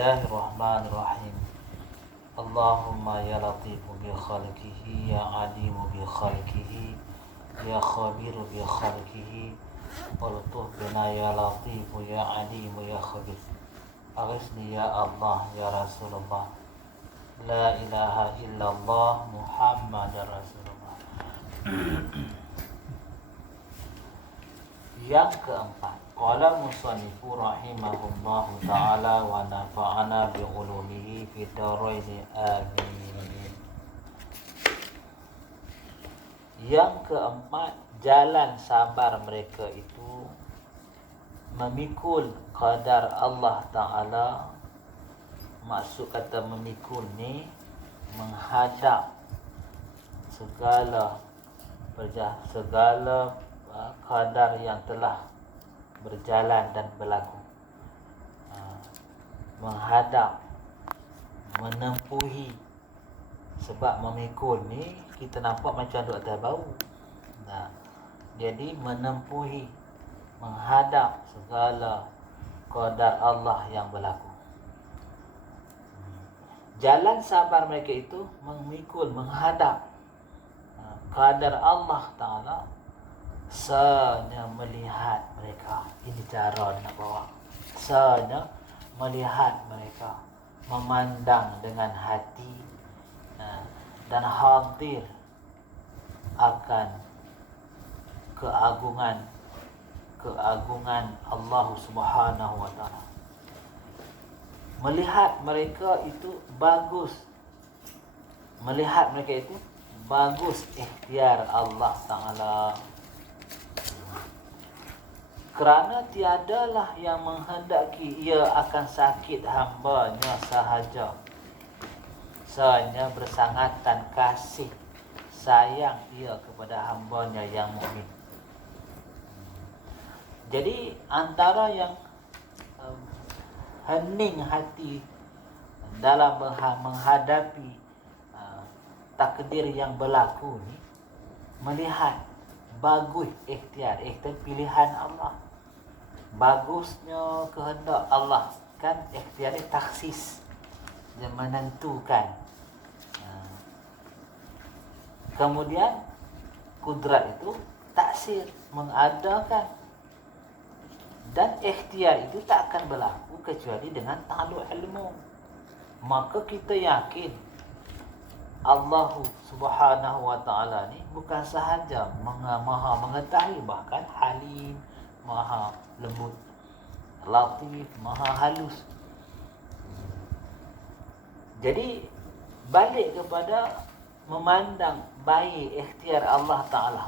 Bismillahirrahmanirrahim. Allahumma ya latifu bi khalqihi, ya alimu bi khalqihi, ya khabiru bi khalqihi, waltuh bina ya latifu ya alimu ya khabir. Aghithni ya Allah ya Rasulullah. La ilaha illallah Muhammadar Rasulullah. Yang keempat, qala musannifu rahimahullahu ta'ala wa nafa'ana bi ulumihi fi daraini amin. Yang keempat, jalan sabar mereka itu memikul qadar Allah Ta'ala. Maksud kata memikul ni menghadap segala qadar yang telah berjalan dan berlaku, menghadap, menempuhi. Sebab memikul ni kita nampak macam duk atas bau. Jadi menempuhi, menghadap segala qadar Allah yang berlaku. Jalan sabar mereka itu memikul, menghadap qadar Allah Ta'ala. Sanya melihat mereka. Ini cara nak bawa. Sanya melihat mereka, memandang dengan hati, dan hadir akan keagungan Allah Subhanahu wa Ta'ala. Melihat mereka itu bagus. Melihat mereka itu bagus ikhtiar Allah Ta'ala. Kerana tiadalah yang menghendaki ia akan sakit hambanya sahaja. Sanya bersangatan kasih sayang ia kepada hambanya yang mukmin. Jadi antara yang hening hati dalam menghadapi takdir yang berlaku ni, melihat bagus ikhtiar pilihan Allah, bagusnya kehendak Allah. Kan ikhtiar ni taksis, dia menentukan. Kemudian kudrat itu taksir, mengadakan. Dan ikhtiar itu tak akan berlaku kecuali dengan ta'alluq ilmu. Maka kita yakin Allah Subhanahu wa Ta'ala ni bukan sahaja maha mengetahui, bahkan halim, maha lembut, latif, maha halus. Jadi balik kepada memandang baik ikhtiar Allah Ta'ala.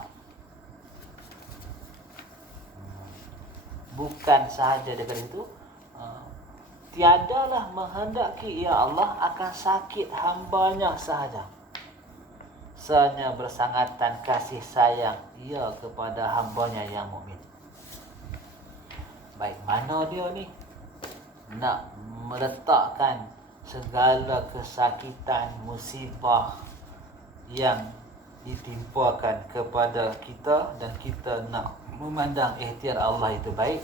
Bukan sahaja daripada itu, tiadalah menghendaki ya Allah akan sakit hambanya sahaja. Sanya bersangatan kasih sayang ia kepada hambanya yang mukmin. Baik, mana dia ni nak meletakkan segala kesakitan, musibah yang ditimpakan kepada kita, dan kita nak memandang ikhtiar Allah itu baik.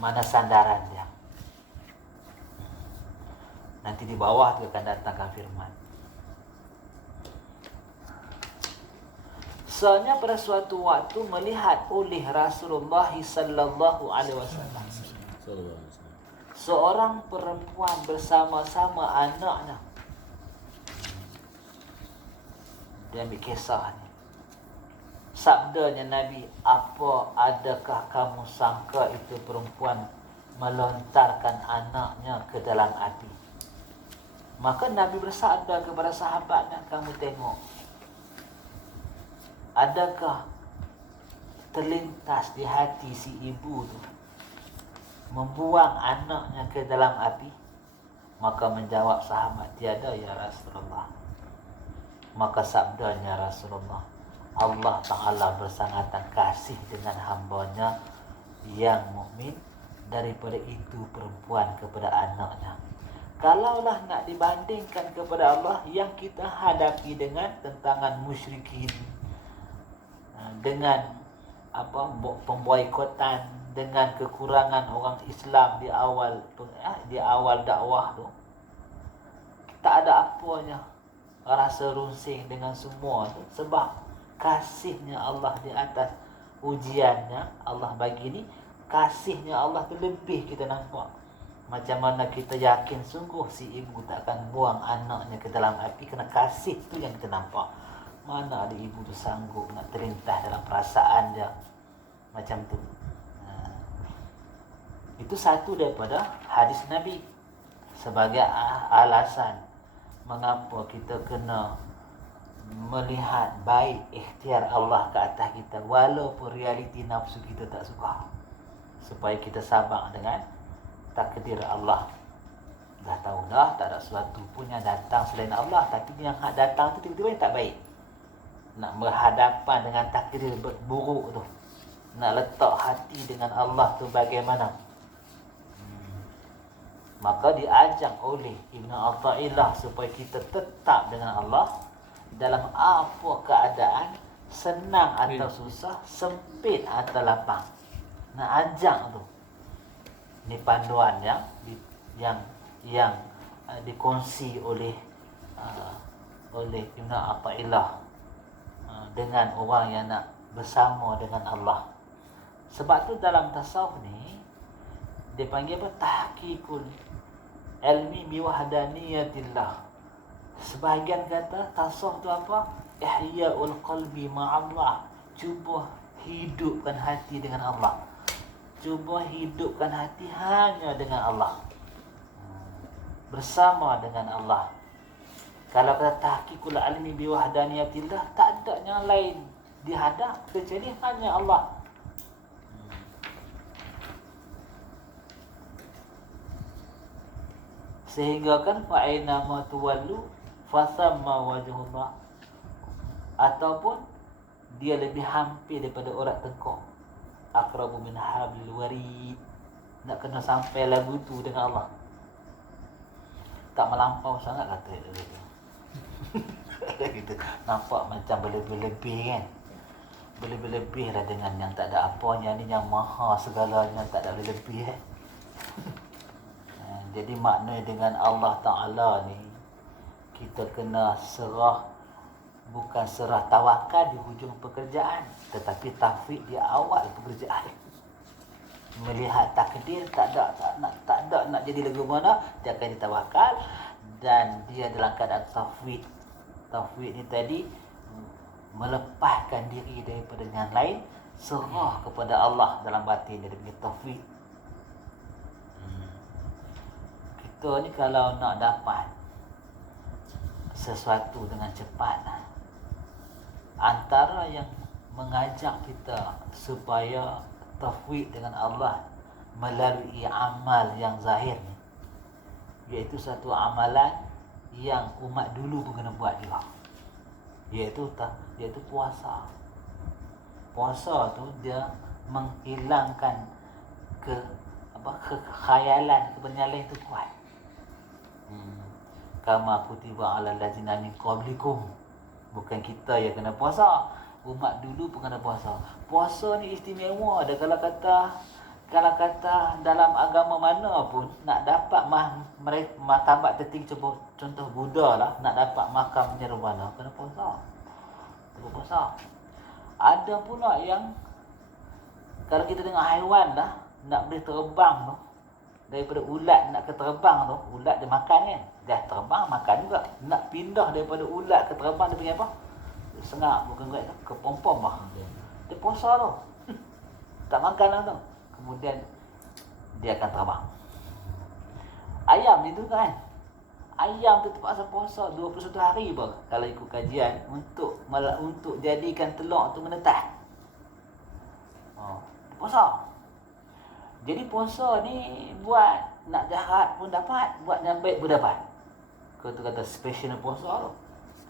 Mana sandaran dia? Nanti di bawah tu akan datangkan firman. Soalnya pada suatu waktu melihat oleh Rasulullah sallallahu alaihi wasallam seorang perempuan bersama-sama anaknya. Dia ambil kisah ni. Sabdanya Nabi, apa adakah kamu sangka itu perempuan melontarkan anaknya ke dalam api? Maka Nabi bersabda kepada sahabatnya, kamu tengok, adakah terlintas di hati si ibu tu membuang anaknya ke dalam api? Maka menjawab sahabat, tiada ya Rasulullah. Maka sabdanya Rasulullah, Allah Ta'ala bersangatan kasih dengan hambanya yang mukmin daripada itu perempuan kepada anaknya. Kalaulah nak dibandingkan kepada Allah, yang kita hadapi dengan tentangan musyrikin, dengan pemboikotan dengan kekurangan orang Islam di awal dakwah tu, tak ada apanya rasa runsing dengan semua tu, sebab kasihnya Allah di atas ujiannya Allah bagi ni. Kasihnya Allah tu lebih kita nampak. Macam mana kita yakin sungguh si ibu tak akan buang anaknya ke dalam api, kerana kasih tu yang kita nampak. Mana ada ibu tu sanggup nak terlintas dalam perasaan dia macam tu. Itu satu daripada hadis Nabi sebagai alasan mengapa kita kena melihat baik ikhtiar Allah ke atas kita, walaupun realiti nafsu kita tak suka, supaya kita sabar dengan takdir Allah. Dah tahu dah tak ada sesuatu pun yang datang selain Allah, tapi yang datang tu tiba-tiba yang tak baik. Nak berhadapan dengan takdir buruk tu, nak letak hati dengan Allah tu bagaimana? Maka diajak oleh Ibn Atha'illah supaya kita tetap dengan Allah dalam apa keadaan, senang atau susah, sempit atau lapang. Nak ajak tu. Ni panduan yang dikongsi oleh Ibn Atha'illah dengan orang yang nak bersama dengan Allah. Sebab tu dalam tasawuf ni dia panggil apa? Tahqiqul ilmi biwahdaniyatillah. Sebahagian kata tasawuf tu apa? Ihya'ul qalbi ma'allah. Cuba hidupkan hati dengan Allah. Cuba hidupkan hati hanya dengan Allah, bersama dengan Allah. Kalau kata tahqiqul ilmi biwahdaniyatillah, tak ada yang lain dihadap kecuali hanya Allah. Sehingga kan fa'ina ma tuwallu fasamma wajhullah, ataupun dia lebih hampir daripada urat tengkuk, aqrabu min hablil warid. Nak kena sampai lagu tu dengan Allah, tak melampau sangat kata dia tu. Gitu. Nampak macam berlebih-lebih kan. Berlebih-lebih lah dengan yang tak ada apanya ni, yang maha segalanya tak ada lebih Jadi maknanya dengan Allah Ta'ala ni, kita kena serah, bukan serah tawakal di hujung pekerjaan, tetapi tafwid di awal pekerjaan. Melihat takdir, tak ada nak jadi lagu mana, dia akan ditawakal, dan dia dalam keadaan tafwid. Tafwid ni tadi melepaskan diri daripada yang lain, serah kepada Allah dalam batin dia, dia tafwid. Kita ni kalau nak dapat sesuatu dengan cepat, antara yang mengajak kita supaya tafwid dengan Allah melalui amal yang zahir ni, iaitu satu amalan yang umat dulu pun kena buat juga, iaitu puasa. Puasa tu dia menghilangkan kekhayalan, kebernyalain tu kuat. Kama kutiba alal ladzina min qablikum. Bukan kita yang kena puasa, umat dulu pun kena puasa. Puasa ni istimewa. Ada kalau kata dalam agama mana pun nak dapat martabat tertinggi, contoh Buddha lah, nak dapat makam nirvana kena puasa. Puasa. Ada pula yang kalau kita tengok haiwan lah, nak boleh terbang tu, daripada ulat nak ke terbang tu, ulat dia makan kan, dia terbang makan juga. Nak pindah daripada ulat ke terbang, dia punya apa? Sengak, bukan kuat tu, ke pom-pom lah. Dia puasa tu. Tak makan lah tu. Kemudian dia akan terbang. Ayam ni tu kan, ayam tu terpaksa puasa 21 hari pun kalau ikut kajian, untuk jadikan telur tu menetas. Puasa. Jadi puasa ni buat nak jahat pun dapat, buat yang baik pun dapat. Kata special puasa tu.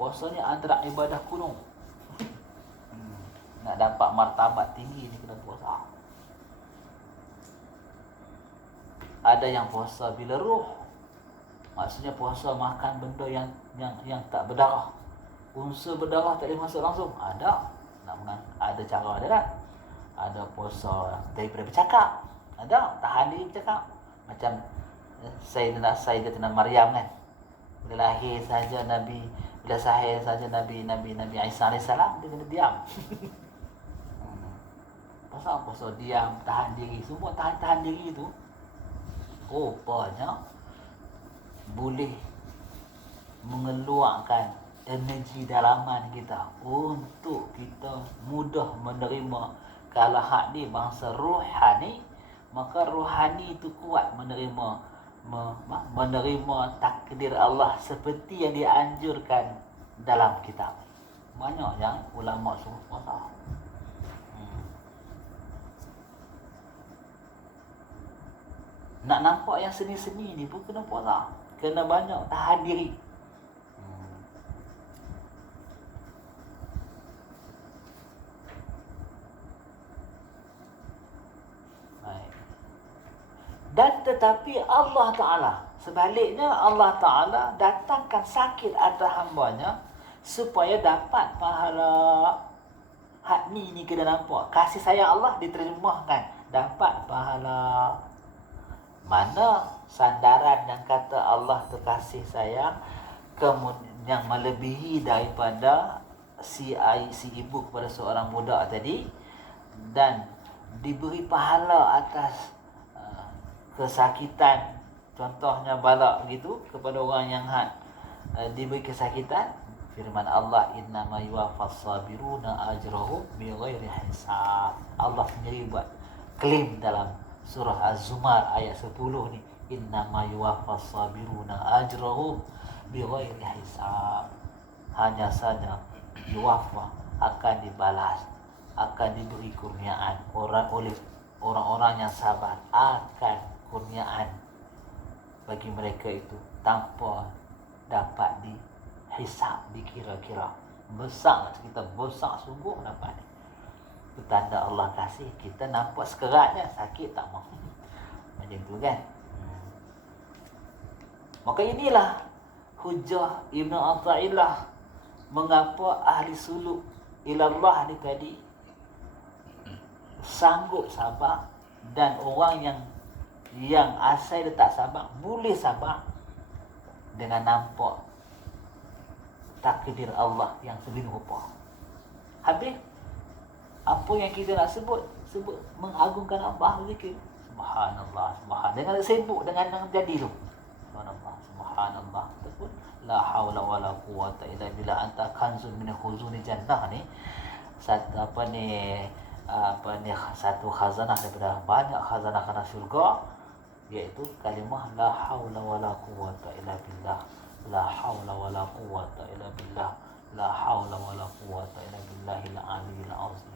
Puasa ni antara ibadah kuno. Nak dapat martabat tinggi ni kena puasa. Ada yang puasa bila roh. Maksudnya puasa makan benda yang tak berdarah. Unsur berdarah tak boleh masuk langsung. Ada. Ada cara dia kan. ada puasa daripada bercakap, ada tahan diri bercakap. Macam Sayyidatina Maryam kan, bila lahir saja Nabi, bila sahih saja Nabi Isa AS, dia kena diam. Pasal apa? So diam, tahan diri, semua tahan diri tu rupanya boleh mengeluarkan energi dalaman kita untuk kita mudah menerima. Kalau hak ni bangsa rohani, maka rohani itu kuat menerima takdir Allah seperti yang dianjurkan dalam kitab. Banyak yang ulama suruh puasa. Nak nampak yang seni-seni ni pun kena puasa. Kena banyak tahan diri. Dan tetapi Allah Ta'ala, sebaliknya Allah Ta'ala datangkan sakit atas hambanya supaya dapat pahala. Hak ni kena nampak. Kasih sayang Allah diterjemahkan, dapat pahala. Mana sandaran yang kata Allah tu kasih sayang yang melebihi daripada si ibu kepada seorang budak tadi, dan diberi pahala atas kesakitan, contohnya balak begitu kepada orang yang diberi kesakitan. Firman Allah, innama yuwaffas sabiruna ajrahum bighairi hisab. Allah sendiri buat klaim dalam surah Az-Zumar ayat 10 ni, innama yuwaffas sabiruna ajrahum bighairi hisab. Hanya saja yuwaffa, akan dibalas, akan diberi kurniaan oleh orang-orang yang sabar, akan kurniaan bagi mereka itu tanpa dapat dihisap, dikira-kira. Besar kita, besar sungguh dapat ni. Itu tanda Allah kasih. Kita nampak sekeratnya, sakit tak mau. Macam tu kan. Maka inilah hujah Ibn Athaillah mengapa ahli suluk ilallah ni tadi sanggup sabar, dan orang yang asal dia tak sabar boleh sabar dengan nampak takdir Allah yang sedemikian rupa. Habis apa yang kita nak sebut mengagungkan Allah, zikir subhanallah, dengan sibuk dengan yang jadi tu, subhanallah, subhanallah, ataupun la haula wala quwata illa billah anta kanzun min khuzuni jannah ni, satu satu khazanah daripada banyak khazanah syurga, iaitu kalimah la haula wala quwata illa billah, la haula wala quwata illa billah, la haula wala quwata illa billahil aliyil azim.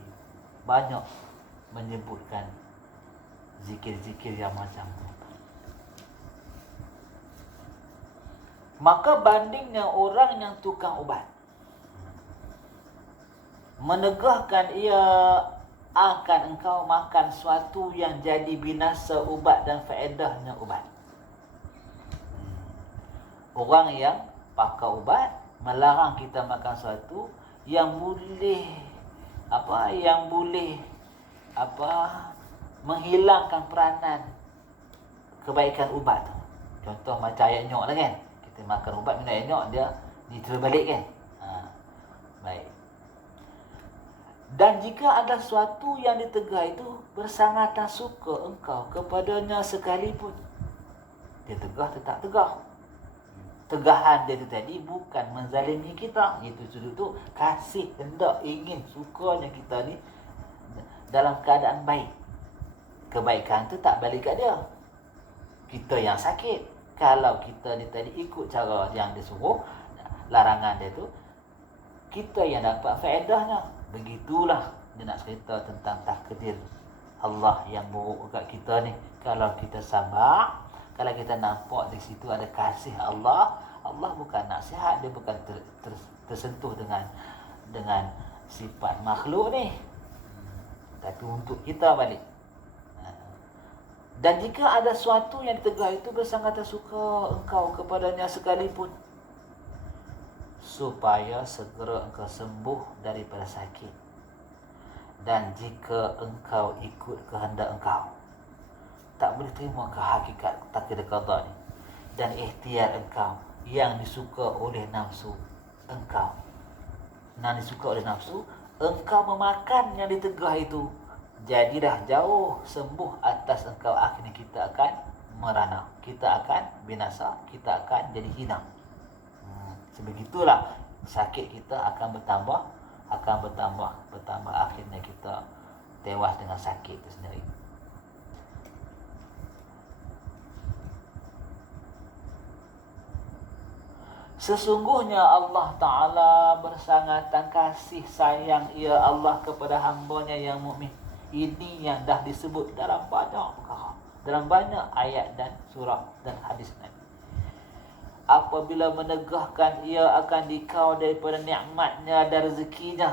Banyak menyebutkan zikir-zikir yang macam tu. Maka bandingnya orang yang tukang ubat, menegahkan ia akan engkau makan suatu yang jadi binasa ubat dan faedahnya ubat. Orang yang pakai ubat melarang kita makan suatu yang boleh menghilangkan peranan kebaikan ubat. Contoh macam ayat nyok lah kan. Kita makan ubat minum ayat nyok, dia diterbalik kan. Baik. Dan jika ada sesuatu yang ditegah itu bersangat tak suka engkau kepadanya sekalipun, dia tegah tetap tegah. Tegahan dia tu tadi bukan menzalimi kita, itu sudut tu kasih, hendak, ingin, sukanya kita ni dalam keadaan baik. Kebaikan tu tak balik kat dia, kita yang sakit. Kalau kita ni tadi ikut cara yang dia suruh, larangan dia tu, kita yang dapat faedahnya. Begitulah dia nak cerita tentang takdir Allah yang buruk kat kita ni. Kalau kita sabar, kalau kita nampak di situ ada kasih Allah, Allah bukan nasihat, dia bukan tersentuh dengan sifat makhluk ni, tapi untuk kita balik. Dan jika ada sesuatu yang ditegah itu bersangat tak suka engkau kepadanya sekalipun, supaya segera engkau sembuh daripada sakit, dan jika engkau ikut kehendak engkau. Tak boleh terima ke hakikat takdir qada ni. Dan ikhtiar engkau yang disuka oleh nafsu engkau. Disuka oleh nafsu, engkau memakan yang ditegah itu. Jadilah jauh sembuh atas engkau, akhirnya kita akan merana, kita akan binasa, kita akan jadi hina. Sebegitulah sakit kita akan bertambah, akhirnya kita tewas dengan sakit itu sendiri. Sesungguhnya Allah Ta'ala bersangatan kasih sayang ia Allah kepada hambanya yang mukmin. Ini yang dah disebut dalam banyak perkara, dalam banyak ayat dan surah dan hadis Nabi. Apabila menegahkan ia akan dikau daripada nikmatnya dan rezekinya,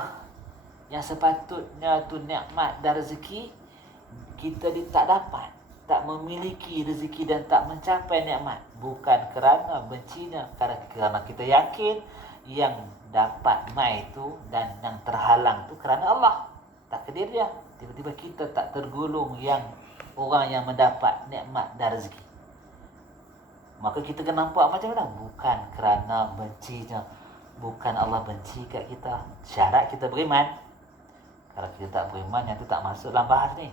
yang sepatutnya tu nikmat dan rezeki, kita tak dapat, tak memiliki rezeki dan tak mencapai nikmat, bukan kerana bencinya, kerana kita yakin yang dapat mai itu dan yang terhalang tu kerana Allah, takdir dia. Tiba-tiba kita tak tergolong yang orang yang mendapat nikmat dan rezeki. Maka kita kena nampak macam mana? Bukan kerana bencinya, bukan Allah benci kat kita. Syarat kita beriman. Kalau kita tak beriman, yang tu tak masuk dalam bahas ni.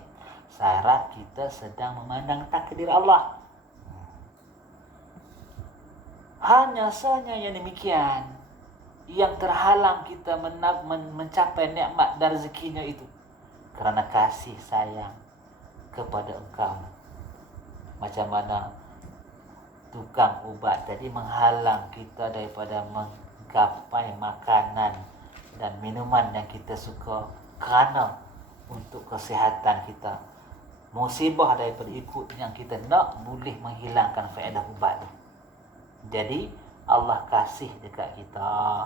Syarat kita sedang memandang takdir Allah. Hanya sahaja yang demikian yang terhalang kita mencapai nikmat dan rezekinya itu kerana kasih sayang kepada engkau. Macam mana tukang ubat tadi menghalang kita daripada menggapai makanan dan minuman yang kita suka kerana untuk kesihatan kita. Musibah daripada ikut yang kita nak boleh menghilangkan faedah ubat tu. Jadi Allah kasih dekat kita,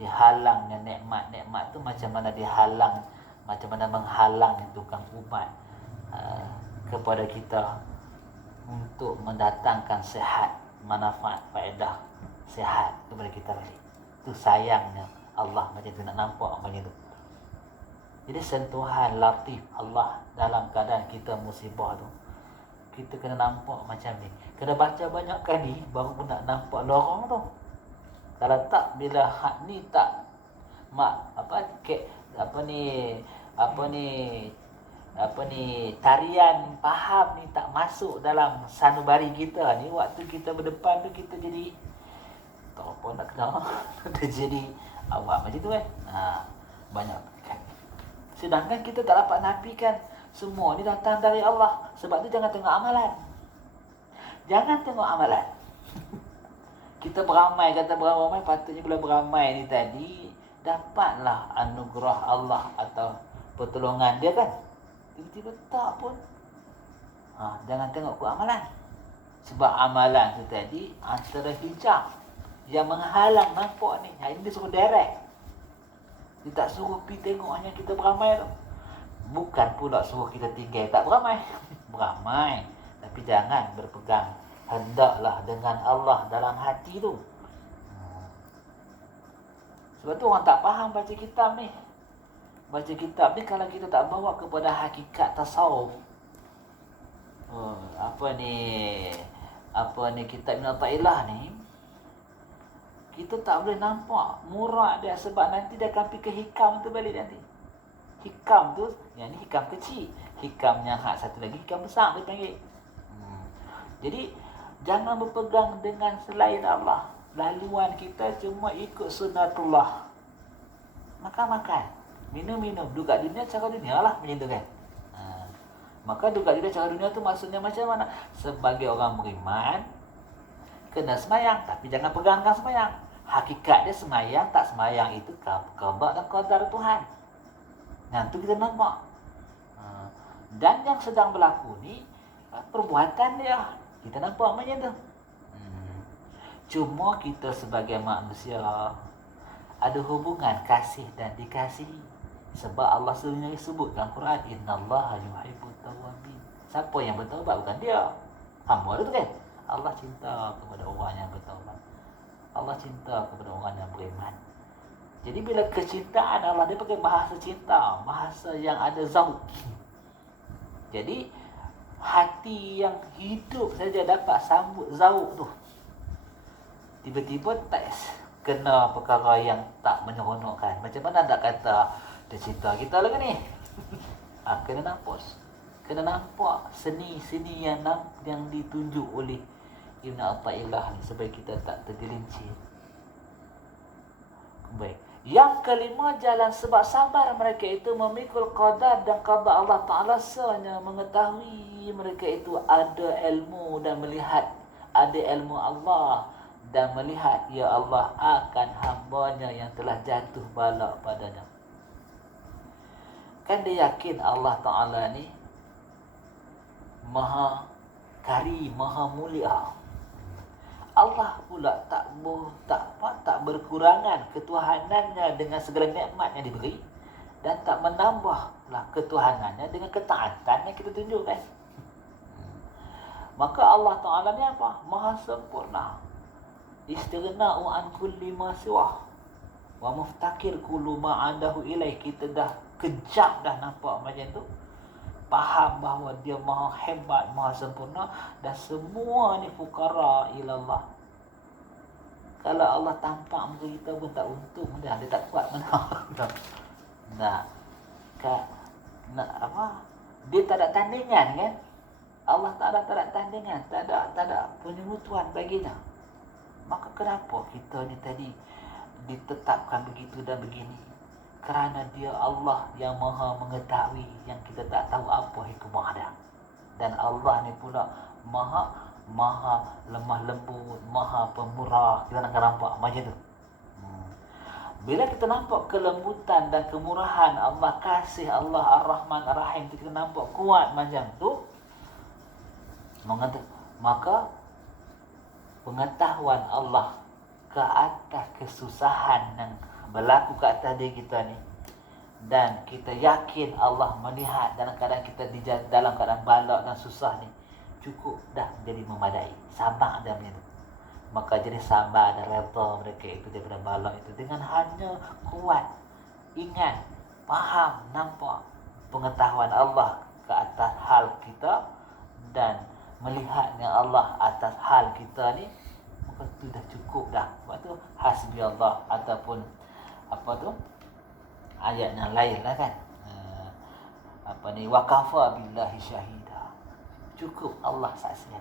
dihalangnya nikmat-nikmat tu macam mana dihalang, macam mana menghalang tukang ubat kepada kita untuk mendatangkan sihat, manfaat, faedah sihat kepada kita balik. Itu sayangnya Allah macam tu, nak nampak macam tu. Jadi sentuhan latif Allah dalam keadaan kita musibah tu, kita kena nampak macam ni. Kena baca banyak kali baru pun nak nampak lorong tu. Kalau tak, bila hak ni tak tarian faham ni tak masuk dalam sanubari kita ni, waktu kita berdepan tu kita jadi tak apa nak kenal. Dia jadi awak macam tu kan. Banyak kan. Sedangkan kita tak dapat nafikan semua ni datang dari Allah. Sebab tu jangan tengok amalan. Jangan tengok amalan. Kita beramai, kata beramai, patutnya bila beramai ni tadi dapatlah anugerah Allah atau pertolongan dia kan. Tiba-tiba tak pun. Jangan tengok ku amalan. Sebab amalan tu tadi antara hijab yang menghalang nampak ni. Ini dia suruh direct. Dia tak suruh pergi tengok hanya kita beramai tu. Bukan pula suruh kita tinggal tak beramai. Beramai. Tapi jangan berpegang. Hendaklah dengan Allah dalam hati tu. Sebab tu orang tak faham baca kitab ni. Baca kitab ni kalau kita tak bawa kepada hakikat tasawuf. Kitab Ibn Athaillah ni, kita tak boleh nampak murad dia, sebab nanti dia akan pergi ke hikam tu balik nanti. Hikam tu, yang ni hikam kecil. Hikam yang satu lagi hikam besar dia panggil. Jadi jangan berpegang dengan selain Allah. Laluan kita cuma ikut sunnatullah. Makan-makan, minum-minum, duduk kat dunia cara dunia lah, macam tu kan. Maka duduk kat dunia cara dunia tu maksudnya macam mana? Sebagai orang beriman, kena semayang, tapi jangan pegang dengan semayang. Hakikat dia semayang tak semayang itu qada dan qadar Tuhan. Nah, tu kita nampak. Dan yang sedang berlaku ni perbuatan dia, kita nampak macam tu. Cuma kita sebagai manusia ada hubungan kasih dan dikasihi. Sebab Allah sendiri sebut dalam Quran, innallaha yuhibbut tawwabin. Siapa yang bertaubat bukan dia, hamba tu kan. Allah cinta kepada orang yang bertaubat. Allah cinta kepada orang yang beriman. Jadi bila kecintaan Allah, dia pakai bahasa cinta, bahasa yang ada zauq. Jadi hati yang hidup saja dapat sambut zauq tu. Tiba-tiba tak kena perkara yang tak menyeronokkan. Macam mana nak kata dia cinta kita lagi ni? Kena nampak. Kena nampak seni-seni yang ditunjuk oleh Ibn Athaillah ni supaya kita tak tergelincir. Baik. Yang kelima, jalan sebab sabar mereka itu memikul qadar dan qada Allah Ta'ala, sehingga mengetahui mereka itu ada ilmu dan melihat ada ilmu Allah dan melihat ya Allah akan hambanya yang telah jatuh bala padanya. Kan dia yakin Allah Ta'ala ni Maha Karim, Maha Mulia. Allah pula tak berkurangan ketuhanannya dengan segala nikmat yang diberi, dan tak menambahlah ketuhanannya dengan ketaatan yang kita tunjukkan. Maka Allah Ta'ala ni apa? Maha sempurna. Istighna'u an kulli ma siwah wa muftakir kullu ma adahu ilaih. Kita dah kejap dah nampak macam tu, faham bahawa dia maha hebat, maha sempurna, dan semua ni fukara ilallah. Kalau Allah tampak muka kita pun tak untung dia tak kuat mana. Dia tak ada tandingan kan? Allah tak ada tandingan, tak ada penyebutan baginya. Maka kenapa kita ni tadi ditetapkan begitu dan begini? Kerana dia Allah yang maha mengetahui yang kita tak tahu apa hikmah dia. Dan Allah ni pula maha lemah lembut, maha pemurah. Kita nak nampak macam tu. Bila kita nampak kelembutan dan kemurahan Allah, kasih Allah Ar-Rahman Ar-Rahim, kita nampak kuat macam tu, maka pengetahuan Allah ke atas kesusahan yang berlaku ke atas diri kita ni, dan kita yakin Allah melihat dalam keadaan kita dalam keadaan balak dan susah ni, cukup dah jadi memadai. Sabar dah macam tu. Maka jadi sabar dan redha mereka itu daripada balak itu dengan hanya kuat, ingat, faham, nampak pengetahuan Allah ke atas hal kita dan melihatnya Allah atas hal kita ni, maka tu dah cukup dah. Sebab tu hasbi Allah, ataupun apa tu ayat yang lain lah kan, wa kafa billahi syahida. Cukup Allah saksi.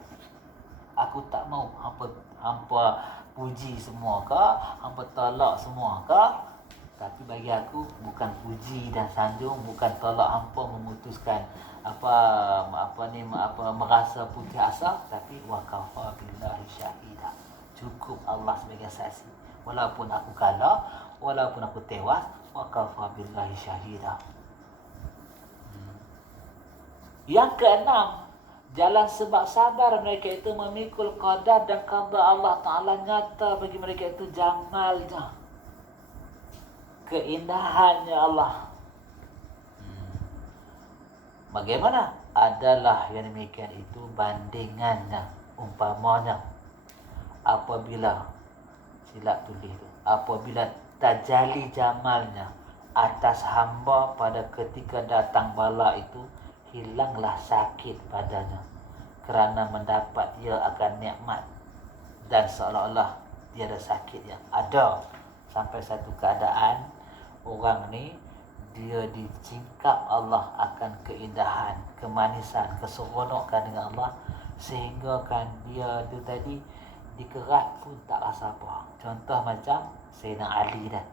Aku tak mau hampa puji semua ke, hampa tolak semua ke, tapi bagi aku bukan puji dan sanjung, bukan tolak hampa memutuskan merasa putus asa, tapi wa kafa billahi syahida. Cukup Allah sebagai saksi. Walaupun aku kalah, walaupun aku tewas, wa kafa billahi syahida. Yang keenam, jalan sebab sabar mereka itu memikul qadar dan qada Allah Ta'ala, nyata bagi mereka itu jamalnya, keindahannya Allah. Bagaimana? Adalah yang demikian itu bandingannya, umpamanya apabila silap tulis itu, apabila tajali jamalnya atas hamba pada ketika datang bala itu, hilanglah sakit padanya kerana mendapat ia akan nikmat, dan seolah-olah tiada sakit yang ada. Sampai satu keadaan orang ni dia dicingkap Allah akan keindahan, kemanisan, keseronokan dengan Allah, sehingga kan dia tu tadi dikerat pun tak rasa apa. Contoh macam Sayyidina Ali dah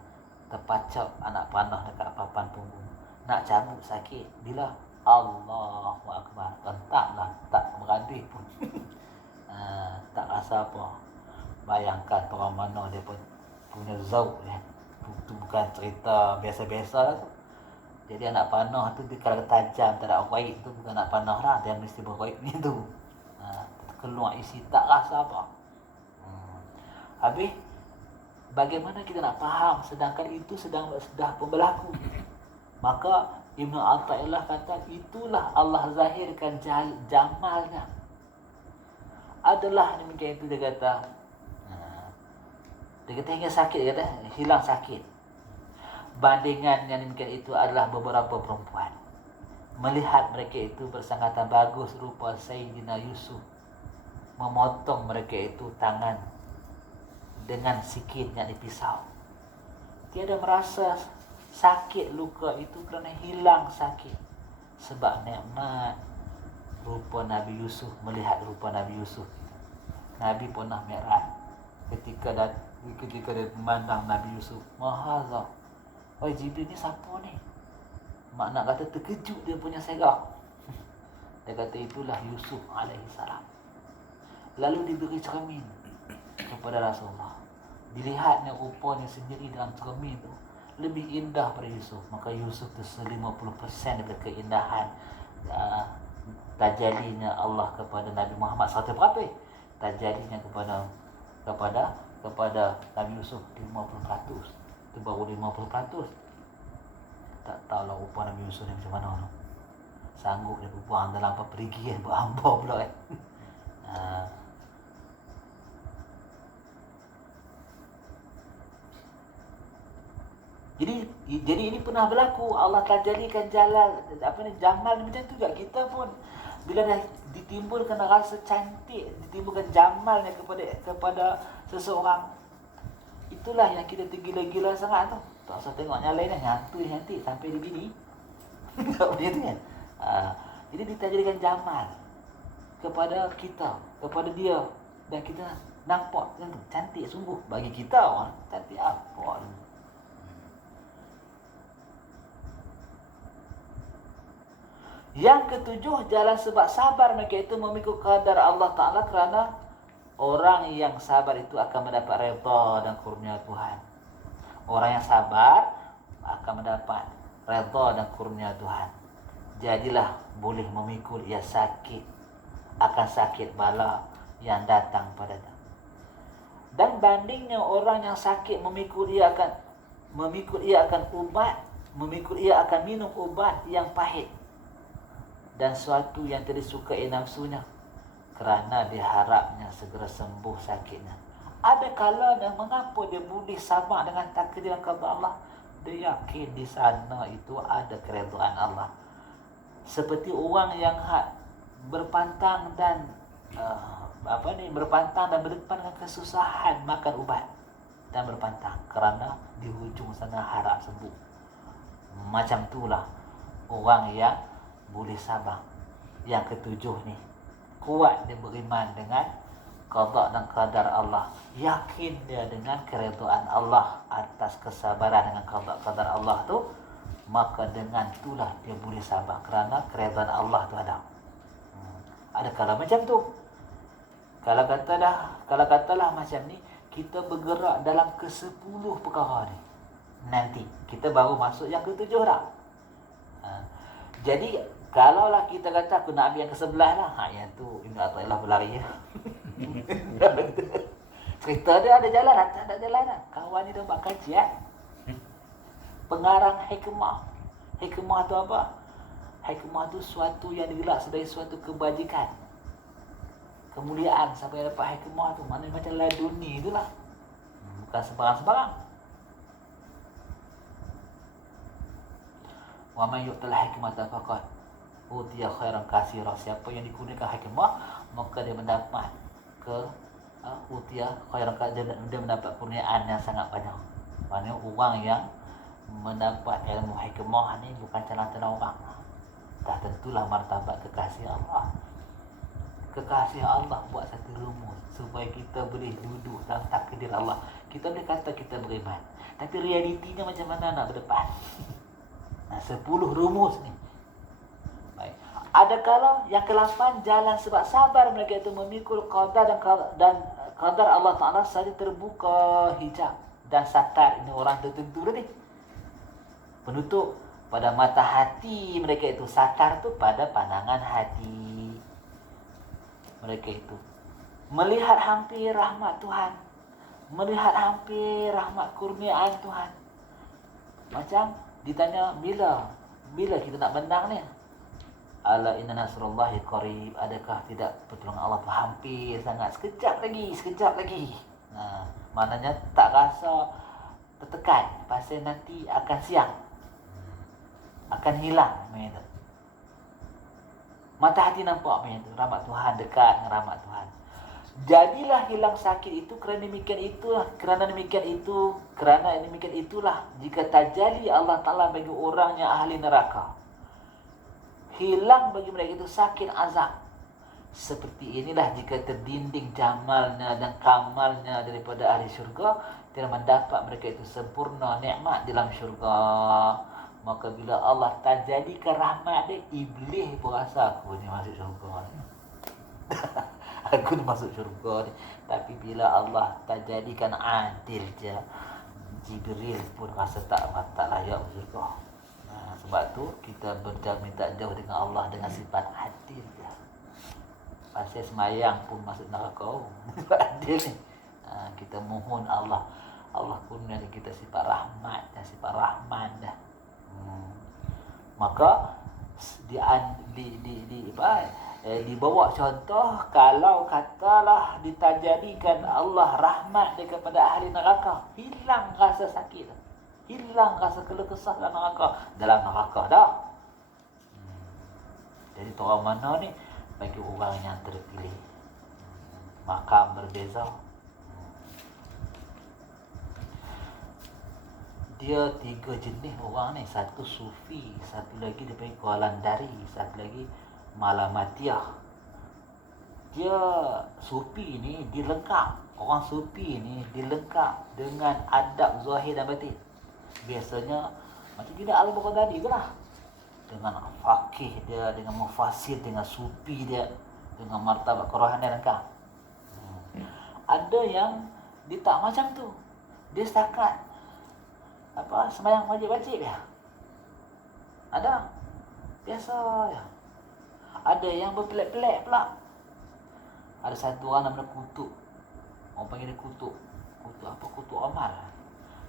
terpacak anak panah dekat papan punggung, nak cabut sakit, bila Allahu Akbar, tentaklah, tak berhenti pun. Tak rasa apa. Bayangkan orang mana dia pun punya zauq kan. Itu bukan cerita biasa-biasa lah tu. Jadi anak panah tu dia kalau tajam, tak ada waik tu bukan anak panah lah, dia mesti berwaik ni tu. Keluar isi tak rasa apa. Habis bagaimana kita nak faham sedangkan itu sudah berlaku? Maka Ibn Athaillah kata itulah Allah zahirkan jamalnya. Adalah demikian itu dia kata. Dia kata hingga sakit, dia kata hilang sakit. bandingan yang demikian itu adalah beberapa perempuan. Melihat mereka itu bersangatan bagus rupa Sayyidina Yusuf, memotong mereka itu tangan dengan sikit yakni pisau. Tiada merasa sakit luka itu kerana hilang sakit. Sebab nikmat rupa Nabi Yusuf, melihat rupa Nabi Yusuf. Nabi pernah merah ketika dia memandang Nabi Yusuf. Mahazah. Oh, Jibril ni siapa ni? Mak nak kata terkejut dia punya segak. Dia kata itulah Yusuf alaihissalam. Lalu diberi cermin kepada Rasulullah. Dilihatnya rupanya sendiri dalam cermin tu lebih indah pada Yusuf. Maka Yusuf tu 50% daripada keindahan tajalinya Allah kepada Nabi Muhammad 100%. Tajalinya kepada Nabi Yusuf 50%. Itu baru 50%. Tak tahulah rupa Nabi Yusuf ni macam mana tu. Sanggup dia berbuang dalam apa perigian berhamba pula kan. Jadi ini pernah berlaku. Allah telah jadikan Jamal macam tu juga. Kita pun bila dah ditimbulkan rasa cantik, ditimbulkan jamalnya kepada seseorang, itulah yang kita tergila-gila sangat tu. Tak usah tengok yang lain dah nyatu sampai di bini. Tak macam tu kan. Jadi ditajadikan jamal kepada kita, kepada dia, dan kita nampak kan, cantik sungguh bagi kita orang. Cantik apa? Yang ketujuh, jalan sebab sabar mereka itu memikul qadar Allah Ta'ala, kerana orang yang sabar itu akan mendapat redha dan kurnia Tuhan. Orang yang sabar akan mendapat redha dan kurnia Tuhan. Jadilah boleh memikul ia sakit, akan sakit bala yang datang padanya. Dan bandingnya orang yang sakit memikul ia akan ubat, memikul ia akan minum ubat yang pahit dan suatu yang tidak disukai nafsunya, kerana diharapnya segera sembuh sakitnya. Ada kala dan mengapa dia boleh sabar dengan takdir dan qada Allah? Dia yakin di sana itu ada keredaan Allah. Seperti orang yang berpantang dan berpantang dan berdepan dengan kesusahan makan ubat dan berpantang kerana di hujung sana harap sembuh. Macam itulah orang yang boleh sabar. Yang ketujuh ni, kuat dia beriman dengan qada dan qadar Allah. Yakin dia dengan keredaan Allah atas kesabaran dengan qada qadar Allah tu, maka dengan itulah dia boleh sabar kerana keredaan Allah tu ada. Ada kala macam tu. Kalau katalah macam ni, kita bergerak dalam ke-10 perkara ni. Nanti kita baru masuk yang ke-7 dah. Jadi kalaulah kita kata aku nak ambil yang ke-11 lah, yang tu Ibn Athaillah berlari. Cerita dia ada jalan, tak ada jalan. Kawan ni dah buat kajian. Pengarang hikmah. Hikmah tu apa? Hikmah tu suatu yang digelar sebagai suatu kebajikan, kemuliaan. Sampai dapat hikmah tu, maknanya macam laduni itulah. Bukan sebarang-sebarang. Wa man yu'tal hikmata faqad utiya khairan katsira. Siapa yang digunakan hikmah, maka dia mendapat utiya khairan katsira, dia mendapat kurniaan yang sangat banyak. Maknanya orang yang mendapat ilmu hikmah ni bukan calon-calon orang. Dah tentulah martabat kekasih Allah. Kekasih Allah buat satu rumus supaya kita boleh duduk dalam takdir Allah. Kita boleh kata kita beriman, tapi realitinya macam mana nak berdepan? 10 rumus ni. Baik. Ada kala yang ke-8, jalan sebab sabar mereka itu memikul qadar dan qadar Allah Ta'ala saja terbuka hijab dan satar. Ini orang tertentu tadi. Penutup pada mata hati mereka itu. Satar tu pada pandangan hati mereka itu. Melihat hampir rahmat Tuhan, melihat hampir rahmat kurniaan Tuhan. Macam ditanya bila kita nak menang ni? Ala inna nasrullahi qarib. Adakah tidak pertolongan Allah tu hampir sangat? Sekejap lagi. Maknanya tak rasa tertekan, pasal nanti akan siang, akan hilang macam tu. Mata hati nampak macam tu, rahmat Tuhan, dekat dengan rahmat Tuhan. Jadilah hilang sakit itu kerana demikian itulah jika tajalli Allah Ta'ala bagi orang yang ahli neraka, hilang bagi mereka itu sakit azab. Seperti inilah jika terdinding jamalnya dan kamalnya daripada ahli syurga, tidak mendapat mereka itu sempurna nikmat dalam syurga. Maka bila Allah tajadikan rahmat dia, iblis pun rasa aku ni masuk syurga ni. Aku ni masuk syurga ni. Tapi bila Allah tajadikan adil je, Jibril pun rasa tak layak masuk syurga. Sebab tu kita minta jauh dengan Allah dengan sifat adil je. Pasal semayang pun masuk neraka. Adil ni. Kita mohon Allah kurnia kita sifat rahmat dan sifat rahman dah. Maka dibawa contoh, kalau katalah ditajadikan Allah rahmat dia kepada ahli neraka, hilang rasa sakit, hilang rasa keluh kesah dalam neraka dah. Jadi orang mana ni bagi orang yang terpilih, makam berbeza. Dia 3 jenis orang ni. Satu sufi, satu lagi dia panggil qalandari, satu lagi malamatiyah. Dia sufi ni dilengkap. Orang sufi ni dilengkap dengan adab zahir dan batin. Biasanya macam tidak Al-Baghdadi tu lah, dengan faqih dia, dengan mufassir, dengan sufi dia, dengan martabat kerohanian lengkap. Ada yang dia tak macam tu. Dia setakat sembahyang wajib-wajib ya. Ada biasa ya. Ada yang berpelik-pelik pula. Ada satu orang namanya Kutub. Orang panggil dia Kutub. Kutub Omar.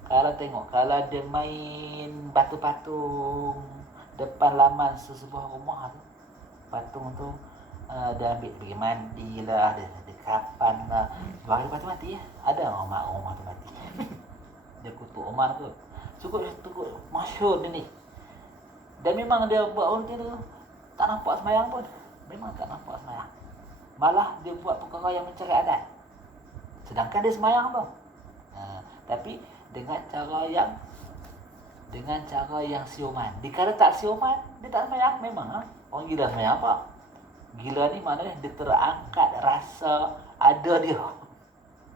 Kalau dia main patung-patung depan laman sesebuah rumah tu, patung tu dia ambil pergi mandi lah, dia kapan lah, 2 hari lepas tu mati ya. Ada rumah tu mati. Dia Kutub Omar tu cukup masyhur dia ni. Dan memang dia buat ulti tu tak nampak semayang pun. Memang tak nampak semayang. Malah dia buat perkara yang mencari adat. Sedangkan dia semayang tu. Tapi dengan cara yang siuman. Dikala tak siuman, dia tak semayang memang. Orang gila semayang apa? Gila ni maknanya dia terangkat rasa ada dia.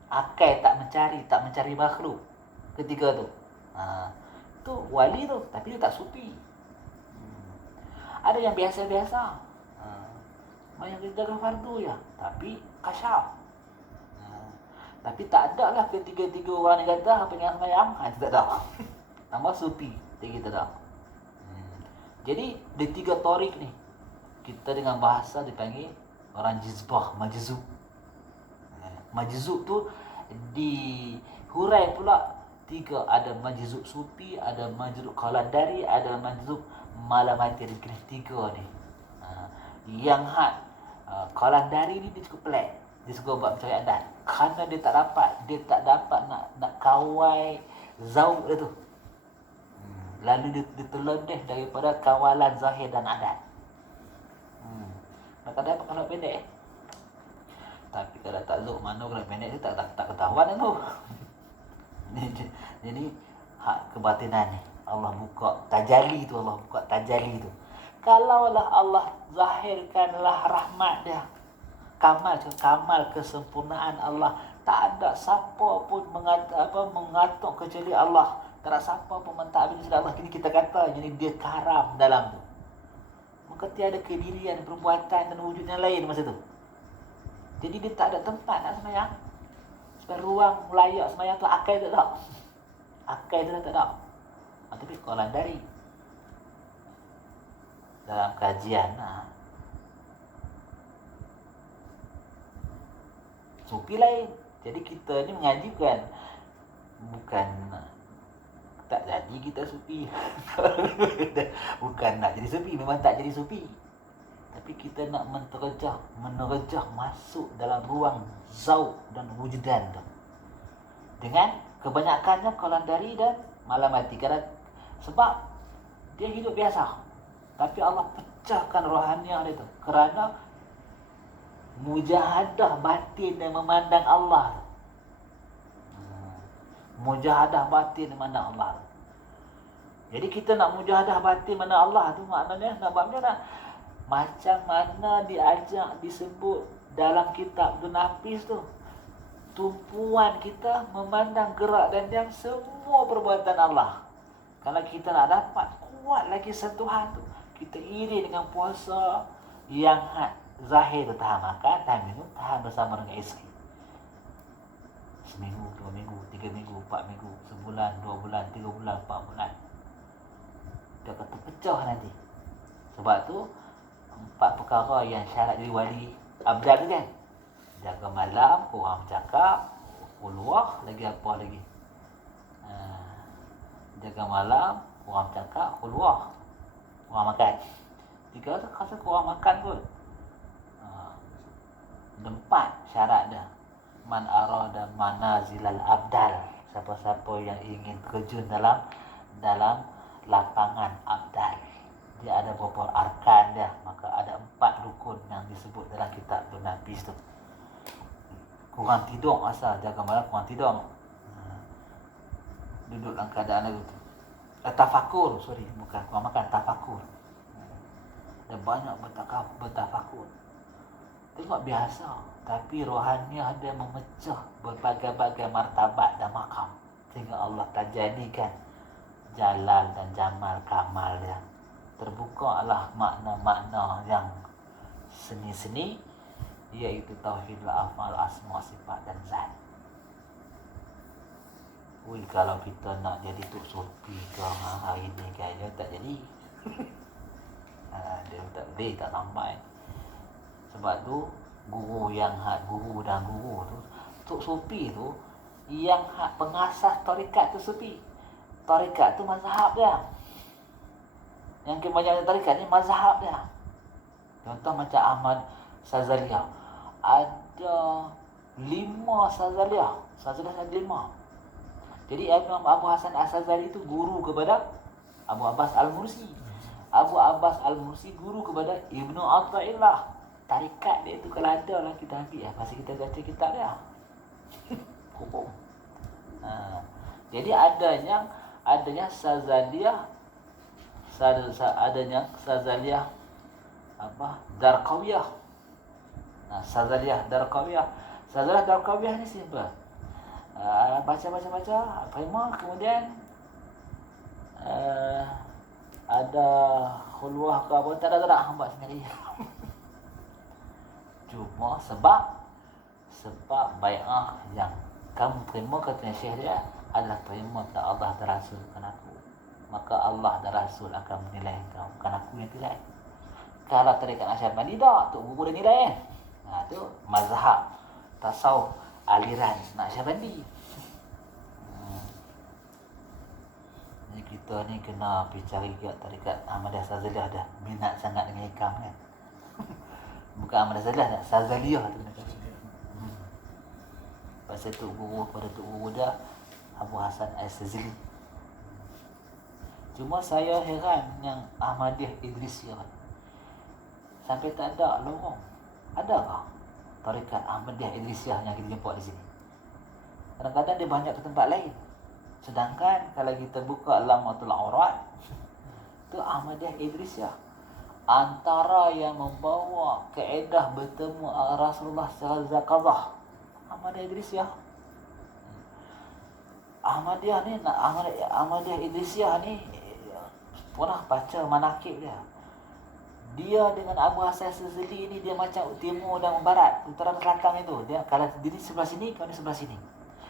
Akal tak mencari makhluk ketika tu. Tu wali tu, tapi dia tak sufi. Ada yang biasa-biasa, yang dia jaga fardu ya, tapi kasyaf. Tapi tak ada lah ketiga-tiga orang ni kata apa yang semayang, tak ada. Tambah sufi, kita dah. Jadi di 3 tarik ni, kita dengan bahasa dipanggil orang jizbah, majzub. Majzub tu dihurai pula 3, ada majzub sufi, ada majzub qalandari, ada majzub malamati. Kena 3 ni. Yang qalandari ni dia cukup pelik. Dia suka buat mencari adat. Kerana dia tak dapat nak kawal zauq dia tu. Lalu dia terlendeh daripada kawalan zahir dan adat. Nak ada apa kalau pendek? Tapi kalau tak zauq mana kalau pendek tu tak ketahuan tu. Jadi hak kebatinan ni Allah buka tajalli tu, kalaulah Allah zahirkanlah rahmat dia, kamal kesempurnaan Allah, tak ada siapa pun mengatuk kecuali Allah, tak ada siapa pun mentadbir kecuali Allah. Kini kita kata jadi dia karam dalam tu, maka tiada kedirian, perbuatan dan wujud yang lain masa tu. Jadi dia tak ada tempat nak semayang. Sebab ruang layak semayang tu akal tak ada. Akal tu tak ada. Tapi qalandari dalam kajian sufi lain. Jadi kita ni mengaji bukan tak jadi kita sufi. Bukan nak jadi sufi, memang tak jadi sufi. Tapi kita nak menerjah masuk dalam ruang zauq dan wujudan tu dengan Kebanyakannya Qalandari dan malam mati. Sebab dia hidup biasa, tapi Allah pecahkan rohaniah dia tu kerana mujahadah batin dan memandang Allah. Mujahadah batin memandang Allah. Jadi kita nak mujahadah batin memandang Allah tu maknanya nak buat macam mana? Macam mana diajak disebut dalam kitab Nafis tu, tumpuan kita memandang gerak dan diam semua perbuatan Allah. Kalau kita nak dapat kuat lagi sentuhan tu, kita iri dengan puasa yang zahir tu, tahan makan, tahan minum, tahan bersama dengan isteri. Seminggu, 2 minggu, 3 minggu, 4 minggu, sebulan, 2 bulan, 3 bulan, 4 bulan. Dia kata pecah nanti. Sebab tu 4 perkara yang syarat jadi wali abdal tu kan. Jaga malam, kurang bercakap, keluar, lagi apa lagi? Jaga malam, kurang bercakap, keluar, kurang makan. 3 tu rasa kurang makan pun. 4 syarat dia. Man arada manazilal abdal. Siapa-siapa yang ingin terjun dalam lapangan abdal. Dia ada beberapa arkan dia. Maka ada 4 rukun yang disebut dalam kitab Nafis tu. Kurang tidur asal jaga malam, kurang tidur. Duduk dalam keadaan lagu tu. Tafakur, bukan kurang makan, tafakur. Dan banyak bertafakur. Tengok biasa, tapi rohaniah dia memecah berbagai-bagai martabat dan makam. Sehingga Allah tak jadikan jalal dan jamal kamal dia. Terbukalah makna-makna yang seni-seni, iaitu tauhidul afal, asma, sifat dan zat. Kalau kita nak jadi tok sopi ke hari ni kaya tak jadi. Dia tak sampai. Sebab tu guru dan guru tu, tok sopi tu yang pengasas tarikat tu sopi. Tarikat tu mazhab dia. Yang kebanyakan tarikat ni mazhab dia. Contoh macam Ahmad Sazaliyah. Ada 5 Sazaliyah. Sazaliyah ada 5. Jadi Abu Hasan As-Sazali itu guru kepada Abu Abbas Al-Mursi. Abu Abbas Al-Mursi guru kepada Ibnu Athaillah. Tarikat dia tu kalau ada lah kita ambil lah. Pasal kita baca kitab dia. Hukum. Jadi adanya Sazaliyah, adanya Sazaliyah Darqawiyah. Sazaliyah Darqawiyah. Sazaliyah Darqawiyah ni simple. Baca, prima, kemudian ada khulwah ke apa, tak ada hamba sendiri. Cuma sebab bai'ah yang kamu terima katanya Syekh dia adalah terima tak Allah dan Rasul kan aku. Maka Allah dan Rasul akan menilai kau, bukan aku yang nilai. Kalau tarikat Nasyabandi tak, Tok Guru dia nilai kan. Tu mazhab tasawuf aliran Nasyabandi. Jadi kita ni kena pergi cari tarikat Ahmadiyah Sazaliyah dah. Minat sangat dengan ikam kan. Bukan Ahmadiyah Sazaliyah dah, Sazaliyah tu kena cari. Pasal Tok Guru pada Tok Guru dia Abu Hasan As-Sazili. Cuma saya heran yang Ahmadiyah Idrisiyah sampai tak ada lorong. Adakah tarikat Ahmadiyah Idrisiyah yang kita jumpa di sini? Kadang-kadang dia banyak ke tempat lain. Sedangkan kalau kita buka Lamatul Aurat, tu Ahmadiyah Idrisiyah. Antara yang membawa kaedah bertemu Rasulullah secara zakazah, Ahmadiyah Idrisiyah. Ahmadiyah Idrisiyah ni pernah baca manakib dia. Dia dengan Abu Hasan Sazali ni dia macam timur dan barat, utara dan selatan itu. Dia kalau diri sebelah sini, kau ni sebelah sini.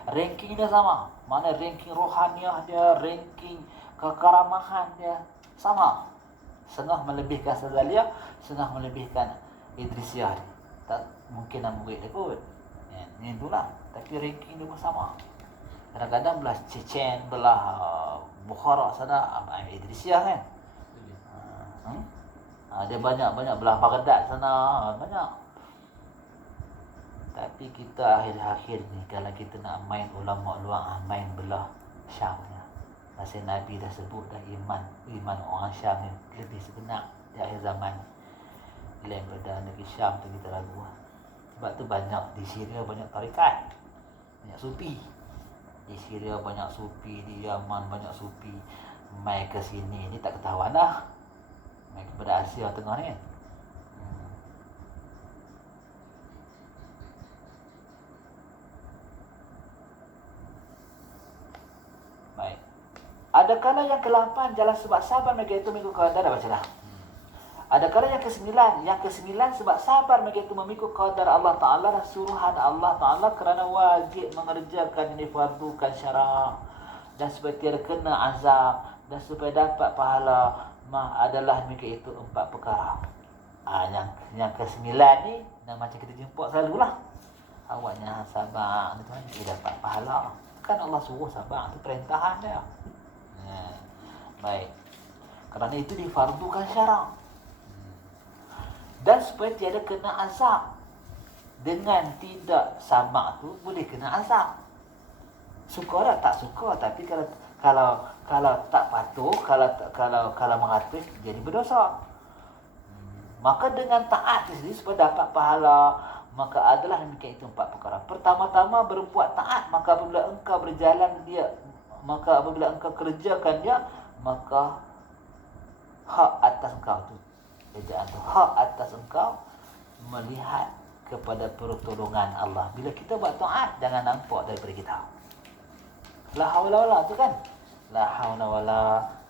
Ranking dia sama. Mana ranking rohaniah dia, ranking kekaramahan dia sama. Setengah melebihkan Sazaliyah, setengah melebihkan Idrisiyah. Tak mungkin nak murid dia kot. Ni itulah. Tapi ranking dia pun sama. Kadang-kadang belah Chechen, belah Bukhara sana Idrisiyah kan. Dia banyak belah Baghdad sana, banyak. Tapi Tapi kita akhir-akhir ni kalau kita nak main ulama luar, main belah Syam ni. Masa Nabi dah sebut dah iman orang Syam ni lebih sebenar di akhir zaman. Lain pada negeri Syam tu kita ragu. Sebab tu banyak di Syria banyak tarikat, banyak sufi. Di Syria banyak sufi, di Yaman banyak sufi. Mai ke sini ni tak ketahuan dah. Mai kepada Asia Tengah ni kan. Baik. Ada kala yang ke-8 jalan sebab sabar mereka itu mengikut qadar, dah baca dah. Ada kala yang ke-9, sebab sabar mereka itu mengikut qadar Allah Ta'ala dan suruhan Allah Ta'ala kerana wajib mengerjakan yang difardukan syarak dan supaya tiada kena azab dan supaya dapat pahala adalah mereka itu 4 perkara. Yang ke-9 ni yang macam kita jumpa selalulah. Awaknya sabar tu kan dia dapat pahala. Kan Allah suruh sabar, tu perintahan dia. Baik. Kerana itu difardukan syarak. Dan supaya tiada kena azab. Dengan tidak sabar tu boleh kena azab. Suka tak? Tak suka, tapi kalau tak patuh, kalau mengatur jadi berdosa. Maka dengan taat di sini supaya dapat pahala, maka adalah demikian itu 4 perkara. Pertama-tama berbuat taat, maka apabila engkau berjalan dia, maka apabila engkau kerjakan dia, maka hak atas engkau tu. Ejaan tu hak atas engkau melihat kepada pertolongan Allah. Bila kita buat taat, jangan nampak daripada kita. La haula wala tu kan. La haula wala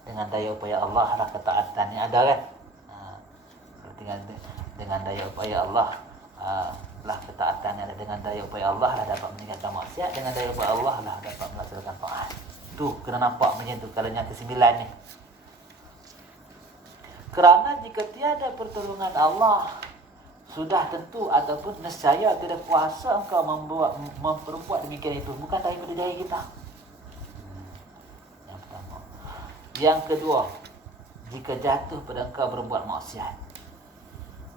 dengan daya upaya Allah lah ketaatan ni ada kan. Dengan daya upaya Allah lah ketaatan ada, dengan daya upaya Allah lah dapat meninggalkan maksiat, dengan daya upaya Allah lah dapat melaksanakan taat. Tu kena nampak macam tu kalau yang ke-9 ni. Kerana jika tiada pertolongan Allah, sudah tentu ataupun nescaya tidak kuasa engkau memperbuat demikian itu, bukan daripada daya kita. Yang pertama. Yang kedua, jika jatuh pada engkau berbuat maksiat,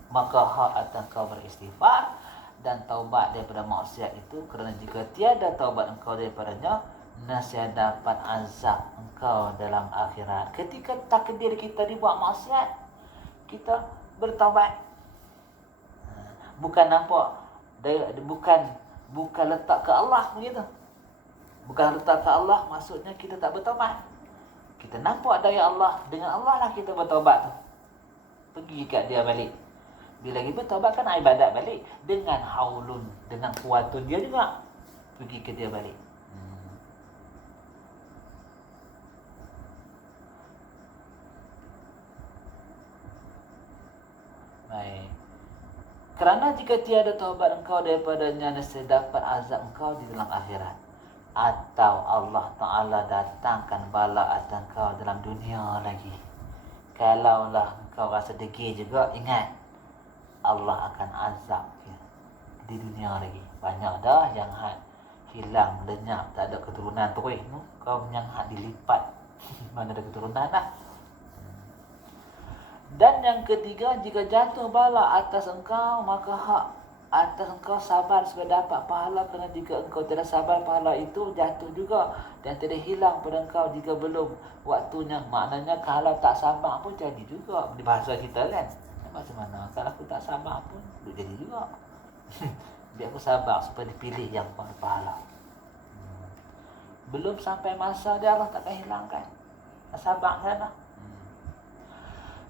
maka hak atas engkau beristighfar dan taubat daripada maksiat itu, kerana jika tiada taubat engkau daripadanya, nescaya dapat azab engkau dalam akhirat. Ketika takdir kita dibuat maksiat, kita bertaubat. Bukan nampak bukan letak ke Allah begitu. Bukan letak ke Allah maksudnya kita tak bertaubat. Kita nampak daya Allah, dengan Allah lah kita bertaubat tu. Pergi kat dia balik. Bila kita bertaubat kan ibadat balik dengan haulun, dengan kuatun dia juga. Pergi ke dia balik. Baik. Kerana jika tiada taubat engkau daripadanya, nescaya dapat azab engkau di dalam akhirat. Atau Allah Ta'ala datangkan bala atas engkau dalam dunia lagi. Kalaulah engkau rasa degil juga, ingat Allah akan azab di dunia lagi. Banyak dah yang hilang, lenyap, tak ada keturunan terus. Kau yang dilipat mana ada keturunan dah. Dan yang ketiga, jika jatuh bala atas engkau, maka hak atas engkau sabar supaya dapat pahala. Kerana jika engkau tidak sabar, pahala itu jatuh juga dan tidak hilang pada engkau jika belum waktunya. Maknanya kalau tak sabar pun jadi juga. Di bahasa kita kan, macam mana? Kalau aku tak sabar pun jadi juga. Biar aku sabar supaya dipilih yang pahala. Belum sampai masa dia, Allah takkan hilangkan. Sabar kan?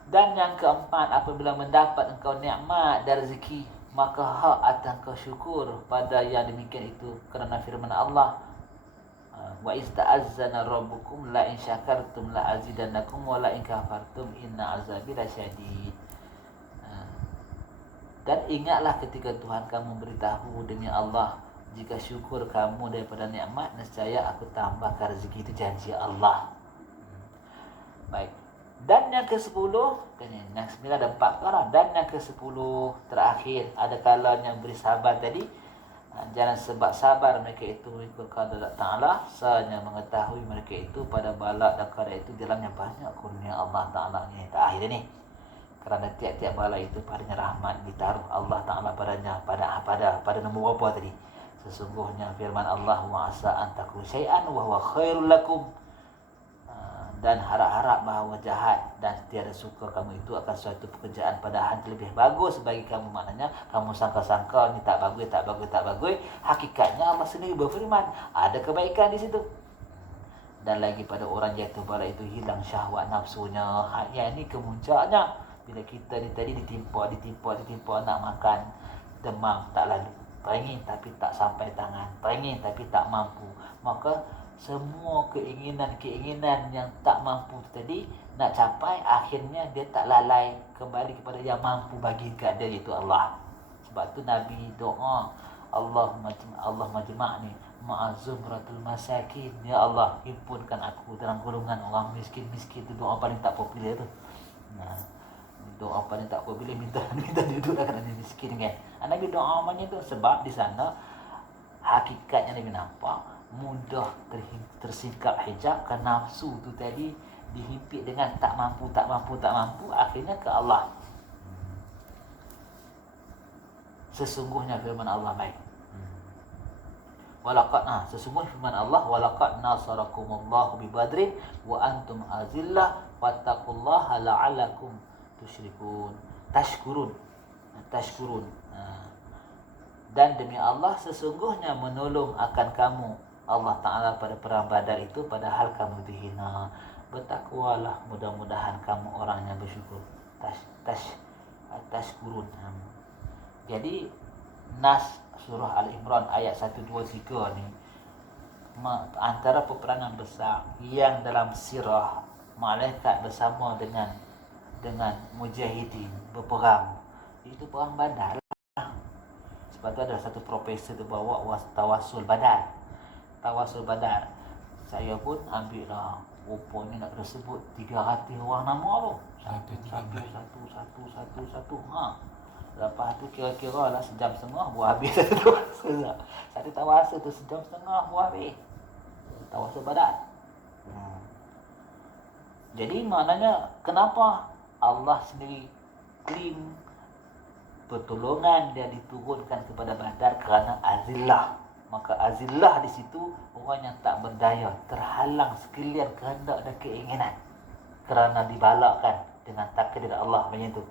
Dan yang keempat, apabila mendapat engkau nikmat dan rezeki, maka hak atas engkau syukur pada yang demikian itu. Kerana firman Allah, wa ista'azzana rabbukum la in syakartum la azidannakum wa la in kafartum inna azabi lasyadid. Dan ingatlah ketika Tuhan kamu beritahu demi Allah, jika syukur kamu daripada nikmat, nescaya aku tambahkan rezeki. Itu janji Allah. Baik. Dan yang ke-10, yang 9 ada 4 perkara. Dan yang ke-10 terakhir, ada kalanya beri sabar tadi. Jangan sebab sabar mereka itu mengikut qadar Allah Ta'ala, sehanya mengetahui mereka itu pada balak dan qadar itu dalamnya banyak kurnia Allah Ta'ala. Ini terakhir ni. Kerana tiap-tiap bala itu padanya rahmat ditaruh Allah Ta'ala padanya pada nombor berapa tadi? Sesungguhnya firman Allah, wa asa an takru syai'an wa huwa khairul lakum. Dan harap-harap bahawa jahat dan tiada suka kamu itu akan suatu pekerjaan padahal lebih bagus bagi kamu. Maknanya kamu sangka-sangka ni tak bagus. Hakikatnya Allah sendiri berfirman ada kebaikan di situ. Dan lagi pada orang jatuh bala itu hilang syahwat nafsunya. Yang ini kemuncaknya. Bila kita ni tadi ditimpa nak makan, demam tak lalu, teringin tapi tak sampai tangan, teringin tapi tak mampu, maka semua keinginan yang tak mampu tadi nak capai, akhirnya dia tak lalai kembali kepada yang mampu bagi kat dia, iaitu Allah. Sebab tu Nabi doa, Allah majma'ni ma'azumratul masakin. Ya Allah, himpunkan aku dalam golongan orang miskin-miskin. Itu doa paling tak popular tu. Doa paling tak popular, minta duduk kerana dia miskin kan. Nabi doa macam tu sebab di sana hakikatnya Nabi nampak mudah tersingkap hijab ke nafsu tu tadi, dihimpit dengan tak mampu, akhirnya ke Allah. Sesungguhnya firman Allah baik. Sesungguhnya firman Allah, walaqad nasarakumullahu bi badrin wa antum azillah wattaqullaha la'allakum tashkurun. Dan demi Allah sesungguhnya menolong akan kamu Allah Ta'ala pada perang Badar itu padahal kamu dihina. Bertakwalah, mudah-mudahan kamu orang yang bersyukur. Tashkurun. Jadi Nas surah Al-Imran ayat 1, 2, 3 ni antara peperangan besar yang dalam sirah malaikat bersama dengan mujahidin berperang, itu perang Badar lah. Sebab tu ada satu profesor tu bawa tawasul Badar. Saya pun ambil lah, rupanya nak kena sebut 300 orang nama tu. Satu. Lepas tu kira-kira lah sejam setengah buat habis satu tawasul tu, sejam setengah buat habis tawasul Badar. Jadi maknanya kenapa Allah sendiri klaim pertolongan dia diturunkan kepada Badar kerana azillah. Maka azillah di situ orang yang tak berdaya, terhalang sekalian kehendak dan keinginan kerana dibalakkan dengan takdir Allah macam tu.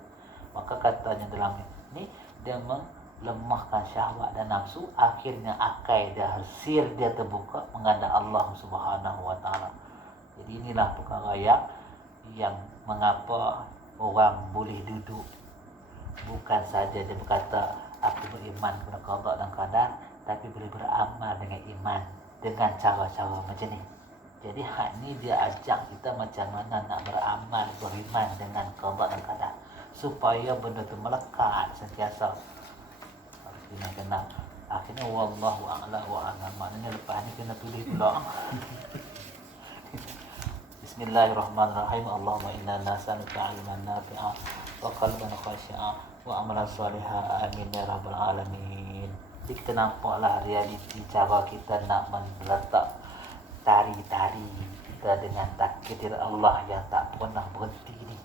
Maka katanya dalam ni dia melemahkan syahwat dan nafsu, akhirnya akal dia hasil dia terbuka menghadap Allah Subhanahu Wa Taala. Jadi inilah perkara yang mengapa orang boleh duduk, bukan saja dia berkata aku beriman kepada qada dan qadar, tapi boleh beramal dengan iman dengan cara-cara macam ni. Jadi hak ni dia ajak kita macam mana nak beramal, beriman dengan qada dan qadar supaya benda tu melekat sentiasa. Kena akhirnya wallahu a'la wa a'lam. Maknanya lepas ni kena tulis pula. Bismillahirrahmanirrahim. Allahumma inna nas'aluka 'ilman nafi'a wa qalban khashi'a wa amalan salihah. Amin ya rabbal alamin. Jadi kita nampaklah realiti cara kita nak meletak tari-tari kita dengan takdir Allah yang tak pernah berhenti ni.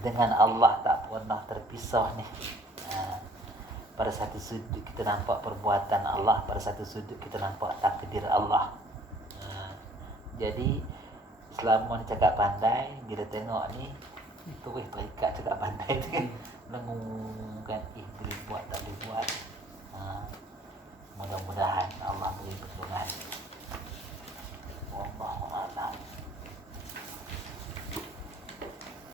Dengan Allah tak pernah terpisah ni. Pada satu sudut kita nampak perbuatan Allah, pada satu sudut kita nampak takdir Allah. Jadi selama ni cakap pandai, bila tengok ni terus terikat cakap pandai tu kan, lengung kan, boleh buat tak boleh buat. Mudah-mudahan Allah beri pertolongan. Wallahu a'lam.